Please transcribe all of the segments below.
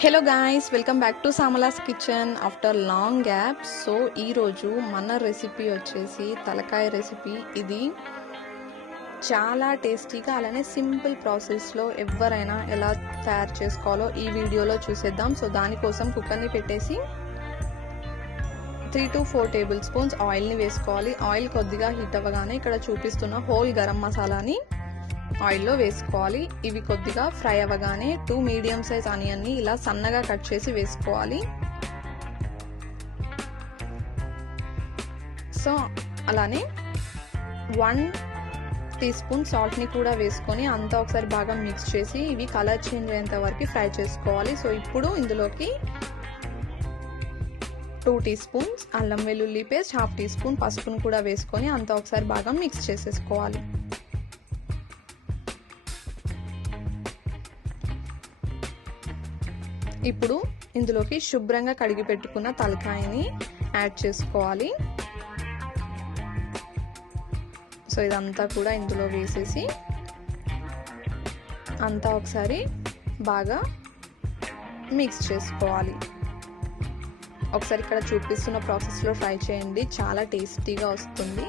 Hello guys welcome back to Samala's kitchen after long gap so ఈరోజు మన recipe వచ్చేసి తలకాయ రెసిపీ ఇది చాలా టేస్టీగా అలానే సింపుల్ ప్రాసెస్లో ఎవరైనా ఎలా తయారు చేసుకోవాలో ఈ వీడియోలో చూసేద్దాం. సో దానికోసం కుక్కర్ని పెట్టేసి three to four table spoons ఆయిల్ని వేసుకోవాలి. ఆయిల్ కొద్దిగా హీట్ అవ్వగానే ఇక్కడ చూపిస్తున్న హోల్ గరం మసాలాని ఆయిల్లో వేసుకోవాలి. ఇవి కొద్దిగా ఫ్రై అవ్వగానే టూ మీడియం సైజ్ ఆనియన్ని ఇలా సన్నగా కట్ చేసి వేసుకోవాలి. సో అలానే వన్ టీ స్పూన్ సాల్ట్ని కూడా వేసుకొని అంతా ఒకసారి బాగా మిక్స్ చేసి ఇవి కలర్ చేంజ్ అయ్యేంత వరకు ఫ్రై చేసుకోవాలి. సో ఇప్పుడు ఇందులోకి టూ టీ స్పూన్స్ అల్లం వెల్లుల్లి పేస్ట్ హాఫ్ టీ స్పూన్ పసుపును కూడా వేసుకొని అంతా ఒకసారి బాగా మిక్స్ చేసేసుకోవాలి. ఇప్పుడు ఇందులోకి శుభ్రంగా కడిగి పెట్టుకున్న తలకాయని యాడ్ చేసుకోవాలి. సో ఇదంతా కూడా ఇందులో వేసేసి అంతా ఒకసారి బాగా మిక్స్ చేసుకోవాలి. ఒకసారి ఇక్కడ చూపిస్తున్న ప్రాసెస్లో ట్రై చేయండి చాలా టేస్టీగా వస్తుంది.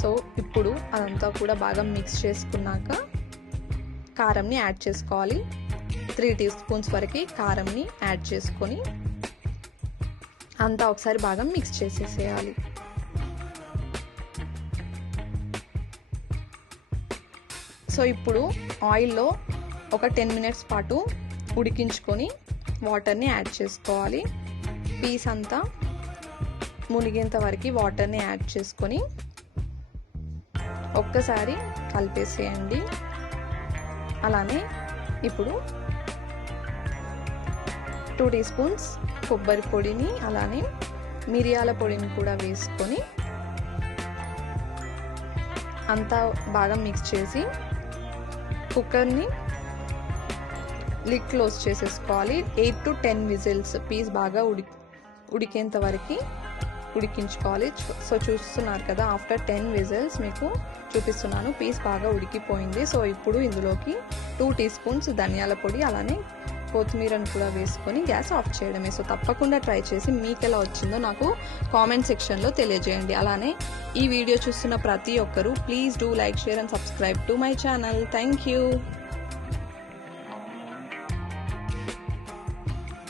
సో ఇప్పుడు అదంతా కూడా బాగా మిక్స్ చేసుకున్నాక కారంని యాడ్ చేసుకోవాలి. త్రీ టీ స్పూన్స్ వరకు కారంని యాడ్ చేసుకొని అంతా ఒకసారి బాగా మిక్స్ చేసేసేయాలి. సో ఇప్పుడు ఆయిల్లో ఒక టెన్ మినిట్స్ పాటు ఉడికించుకొని వాటర్ని యాడ్ చేసుకోవాలి. పీస్ అంతా మునిగేంత వరకు వాటర్ని యాడ్ చేసుకొని ఒక్కసారి కలిపేసేయండి. అలానే ఇప్పుడు టూ టీ స్పూన్స్ కొబ్బరి పొడిని అలానే మిరియాల పొడిని కూడా వేసుకొని అంతా బాగా మిక్స్ చేసి కుక్కర్ని లిడ్ క్లోజ్ చేసేసుకోవాలి. Eight to ten whistles piece బాగా ఉడి ఉడికేంత వరకు ఉడికించుకోవాలి. సో చూస్తున్నారు కదా ఆఫ్టర్ టెన్ విజిల్స్ మీకు చూపిస్తున్నాను. పీస్ బాగా ఉడికిపోయింది. సో ఇప్పుడు ఇందులోకి టూ టీ స్పూన్స్ ధనియాల పొడి అలానే కొత్తిమీరను కూడా వేసుకొని గ్యాస్ ఆఫ్ చేయడమే. సో తప్పకుండా ట్రై చేసి మీకు ఎలా వచ్చిందో నాకు కామెంట్ సెక్షన్లో తెలియజేయండి. అలానే ఈ వీడియో చూస్తున్న ప్రతి ఒక్కరూ please do like share and subscribe to my channel. Thank you.